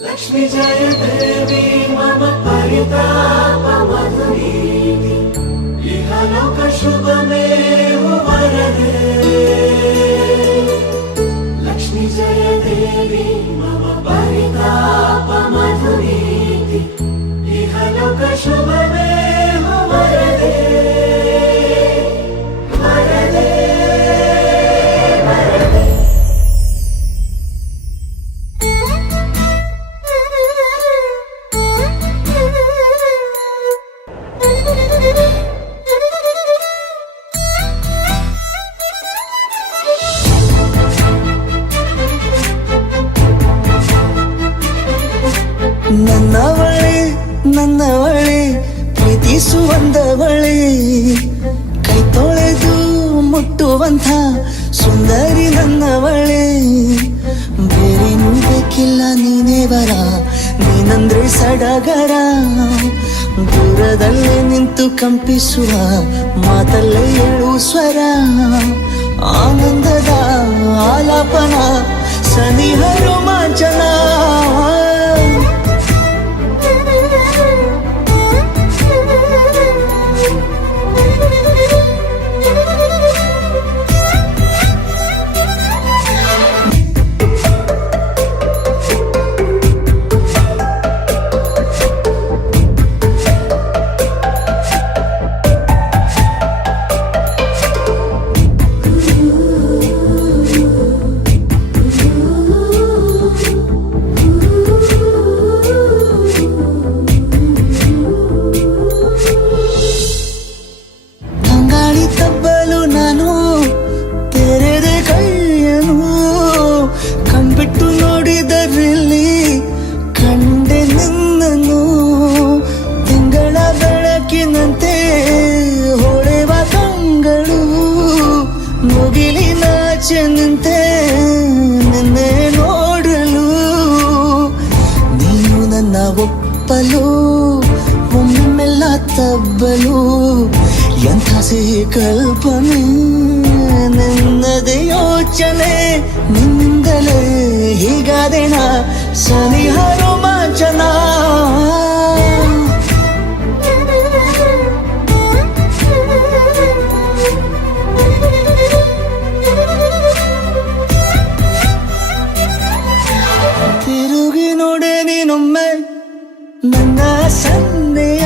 लक्ष्मी जय देवी मम परितापमधुरीति इहलोक शुभमेव वरदे। लक्ष्मी जय देवी मम परितापमधुरीति इहलोक शुभमेव वरदे। वरदे वरदे ನನ್ನವಳೆ ಪ್ರೀತಿಸುವಂದವಳೆ ಕೈ ತೊಳೆದು ಮುಟ್ಟುವಂಥ ಸುಂದರಿ ನನ್ನವಳೆ. ಬೇರೇನೂ ಬೇಕಿಲ್ಲ ನೀನೇ ಬರ, ನೀನಂದ್ರೆ ಸಡಗರ. ದೂರದಲ್ಲೇ ನಿಂತು ಕಂಪಿಸುವ ಮಾತಲ್ಲೇ ಏಳು ಸ್ವರ. ಆನಂದದ ಆಲಾಪನ ಸನಿಹ ರೋಮಾಂಚನ. ತಬ್ಬಲು ನಾನು ತೆರೆದೆ ಕೈಯನು, ಕಣ್ಬಿಟ್ಟು ನೋಡಿದರಲ್ಲಿ ಕಂಡೆ ನಿನ್ನನು. ತಿಂಗಳ ಬೆಳಕಿನಂತೆ ಹೊಳೆವ ಕಂಗಳು, ಮುಗಿಲಿನಾಚೆ ನಿಂತೆ ನಿನ್ನೆ ನೋಡಲು. ನೀನು ನನ್ನ ಒಪ್ಪಲು ಒಮ್ಮೆಲ್ಲ ತಬ್ಬಲು. ಎಂಥ ಸಿಹಿ ಕಲ್ಪನೆ ನಿನ್ನದೇ ಯೋಚನೆ. ನಿನ್ನಿಂದಲೇ ಹೀಗಾದೆನ ಸನಿಹ ರೋಮಾಂಚನ. ತಿರುಗಿ ನೋಡೆ ನೀನೊಮ್ಮೆ ನನ್ನ ಸನ್ನೆಯ.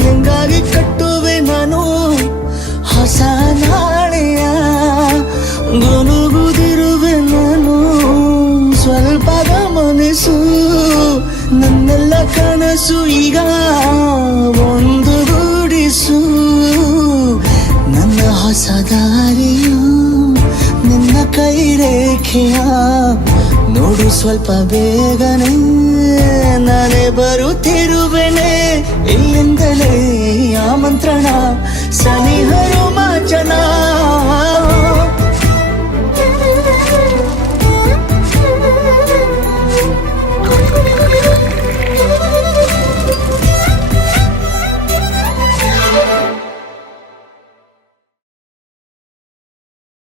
ನಿಂಗಾಗಿ ಕಟ್ಟುವೆ ನಾನು ಹೊಸ ನಾಳೆಯ. ಗುನುಗುದಿರುವೆ ನಾನು ಸ್ವಲ್ಪ ಗಮನಿಸು. ನನ್ನೆಲ್ಲ ಕನಸು ಈಗ ಒಂದು ಗೂಡಿಸು. ನನ್ನ ಹೊಸ ದಾರಿಯು ನಿನ್ನ ಕೈ ರೇಖೆಯ ನೋಡು ಸ್ವಲ್ಪ ಬೇಗನೆ. ನಾನೇ ಬರುತ್ತಿರುವೆನೆ ಇಲ್ಲಿಂದಲೇ ಆಮಂತ್ರಣ ಸನಿಹ ರೋಮಾಂಚನ.